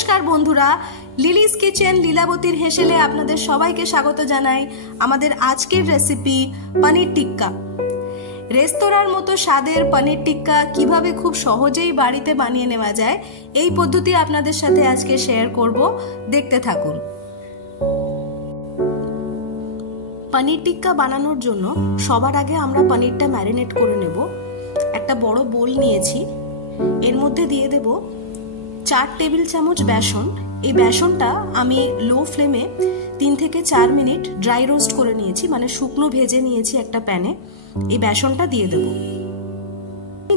নমস্কার বন্ধুরা, Lily's kitchen লীলাবতীর হেসেলে আপনাদের সবাইকে স্বাগত জানাই। আমাদের আজকের রেসিপি পনির টিক্কা। রেস্তোরাঁর মতো স্বাদের পনির টিক্কা কিভাবে খুব সহজেই বাড়িতে বানিয়ে নেওয়া যায়, এই পদ্ধতি আপনাদের সাথে আজকে শেয়ার করব। দেখতে থাকুন। পনির টিক্কা বানানোর জন্য সবার আগে আমরা পনিরটা ম্যারিনেট করে নেব। একটা বড় বোল নিয়েছি, এর মধ্যে দিয়ে দেব 4 টেবিল চামচ বেসন। এই বেসনটা আমি লো ফ্লেমে 3 থেকে 4 মিনিট ড্রাই রোস্ট করে নিয়েছি, মানে শুকনো ভেজে নিয়েছি একটা প্যানে। এই বেসনটা দিয়ে দেব।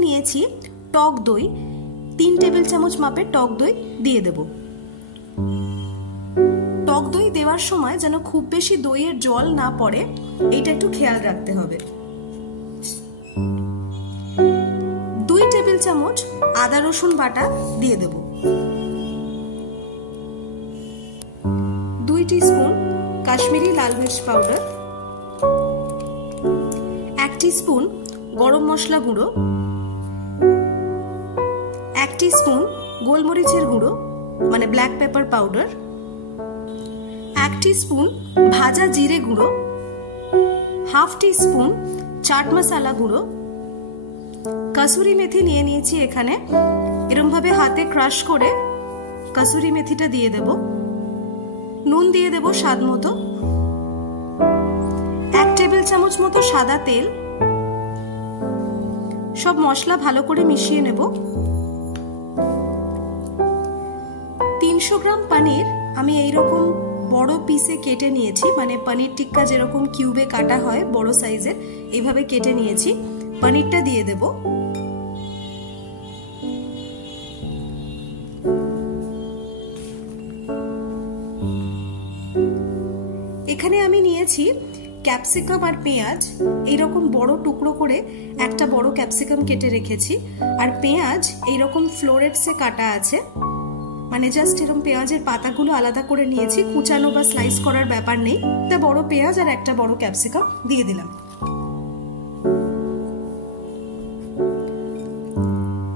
নিয়েছি টক দই, 3 টেবিল চামচ মাপের টক দই দিয়ে দেব। টক দই দেওয়ার সময় যেন খুব বেশি দইয়ের জল না পড়ে, এইটা একটু খেয়াল রাখতে হবে। 2 টেবিল চামচ আদা রসুন বাটা দিয়ে দেব। 2 টিস্পুন কাশ্মীরি লাল মির্চ পাউডার, 1 টিস্পুন গরম মশলা গুঁড়ো, 1 টিস্পুন গোলমরিচের গুঁড়ো মানে ব্ল্যাক পেপার পাউডার, 1 টিস্পুন ভাজা জিরে গুঁড়ো, 1/2 টিস্পুন চাট মশলা গুঁড়ো, কসুরি মেথি নিয়ে নিয়েছি এখানে। এরকম ভাবে হাতে ক্রাশ করে কসুরি মেথিটা দিয়ে দেব। নুন দিয়ে দেব স্বাদ মতো, 1 টেবিল চামচ মতো সাদা তেল। সব মশলা ভালো করে মিশিয়ে নেব। 300 গ্রাম পনির আমি এইরকম বড় পিসে কেটে নিয়েছি, মানে পনির টিক্কা যেরকম কিউবে কাটা হয় বড় সাইজের, এইভাবে কেটে নিয়েছি। পনিরটা দিয়ে দেব। এখানে আমি নিয়েছি ক্যাপসিকাম আর পেঁয়াজ, এইরকম বড় টুকরো করে একটা বড় ক্যাপসিকাম কেটে রেখেছি। আর পেঁয়াজ এইরকম ফ্লোরেটসে কাটা আছে, মানে জাস্ট এরকম পেঁয়াজের পাতাগুলো আলাদা করে নিয়েছি, কুচানো বা স্লাইস করার ব্যাপার নেই। একটা বড় পেঁয়াজ আর একটা বড় ক্যাপসিকাম দিয়ে দিলাম।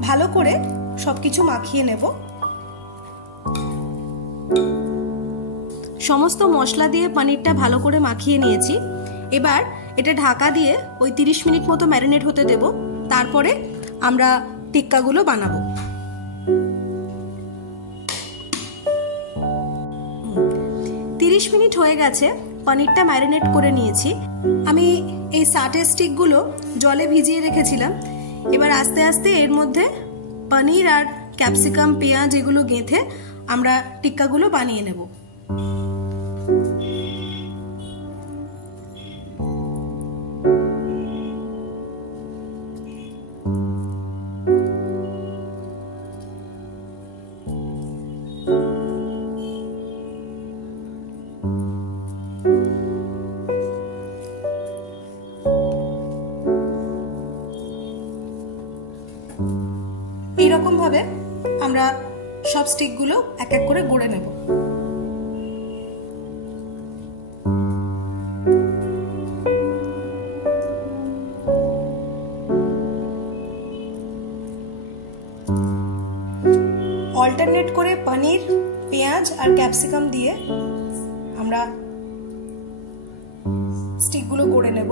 ভালো করে সবকিছু মাখিয়ে নেব। সমস্ত মশলা দিয়ে পনিরটা ভালো করে মাখিয়ে নিয়েছি। এবার এটা ঢাকা দিয়ে ওই 30 মিনিট মতো ম্যারিনেট হতে দেব। তারপরে আমরা টিক্কাগুলো বানাবো। 30 মিনিট হয়ে গেছে, পনিরটা ম্যারিনেট করে নিয়েছি। আমি এই সাটে স্টিকগুলো জলে ভিজিয়ে রেখেছিলাম। এবার আস্তে আস্তে এর মধ্যে পনির আর ক্যাপসিকাম পেঁয়াজ এগুলো গেঁথে আমরা টিক্কাগুলো বানিয়ে নেব। এইরকম ভাবে আমরা সব স্টিকগুলো এক এক করে গড়ে নেব। অল্টারনেট করে পনির, পেঁয়াজ আর ক্যাপসিকাম দিয়ে আমরা স্টিকগুলো গড়ে নেব।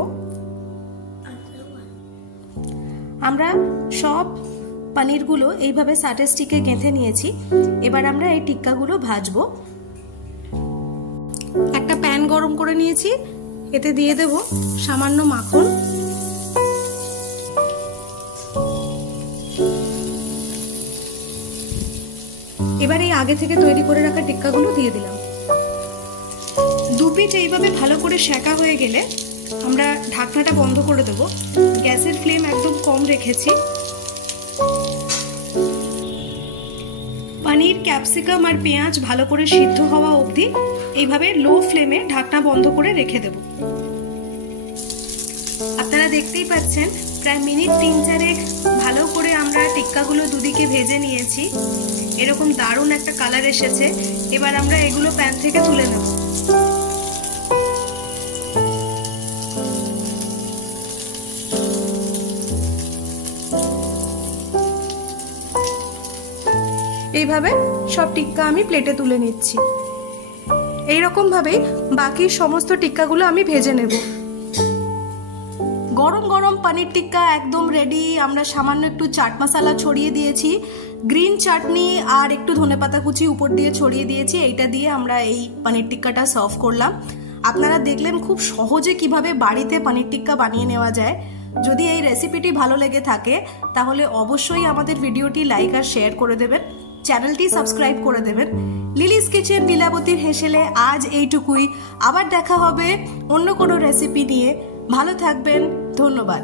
আমরা সব পনিরগুলো এইভাবে সাটে স্টিকে গেঁথে নিয়েছি। এবার আমরা এই টিক্কাগুলো ভাজবো। একটা প্যান গরম করে নিয়েছি, এতে দিয়ে দেব সামান্য মাখন। এবার এই আগে থেকে তৈরি করে রাখা টিক্কাগুলো দিয়ে দিলাম। দু পিঠ এইভাবে ভালো করে সেঁকা হয়ে গেলে আমরা ঢাকনাটা বন্ধ করে দেব। গ্যাসের ফ্লেম একদম কম রেখেছি। পনির, ক্যাপসিকাম আর পেঁয়াজ ভালো করে সিদ্ধ হওয়া অবধি এইভাবে লো ফ্লেমে ঢাকনা বন্ধ করে রেখে দেব। আপনারা দেখতেই পাচ্ছেন প্রায় মিনিট 3-4 ভালো করে আমরা টিক্কাগুলো দুদিকে ভেজে নিয়েছি। এরকম দারুণ একটা কালার এসেছে। এবার আমরা এগুলো প্যান থেকে তুলে নেব। এইভাবে সব টিক্কা আমি প্লেটে তুলে নিচ্ছি। এইরকম ভাবে বাকি সমস্ত টিক্কাগুলো আমি ভেজে নেব। গরম গরম পনির টিক্কা একদম রেডি। আমরা সামান্য একটু চাট মশলা ছড়িয়ে দিয়েছি, গ্রিন চাটনি আর একটু ধনেপাতা কুচি উপর দিয়ে ছড়িয়ে দিয়েছি। এইটা দিয়ে আমরা এই পনির টিক্কাটা সার্ভ করলাম। আপনারা দেখলেন খুব সহজে কিভাবে বাড়িতে পনির টিক্কা বানিয়ে নেওয়া যায়। যদি এই রেসিপিটি ভালো লেগে থাকে তাহলে অবশ্যই আমাদের ভিডিওটি লাইক আর শেয়ার করে দেবেন, চ্যানেলটি সাবস্ক্রাইব করে দেবেন। লিলিস কিচেন লীলাবতীর হেসেলে আজ এইটুকুই। আবার দেখা হবে অন্য কোনো রেসিপি নিয়ে। ভালো থাকবেন, ধন্যবাদ।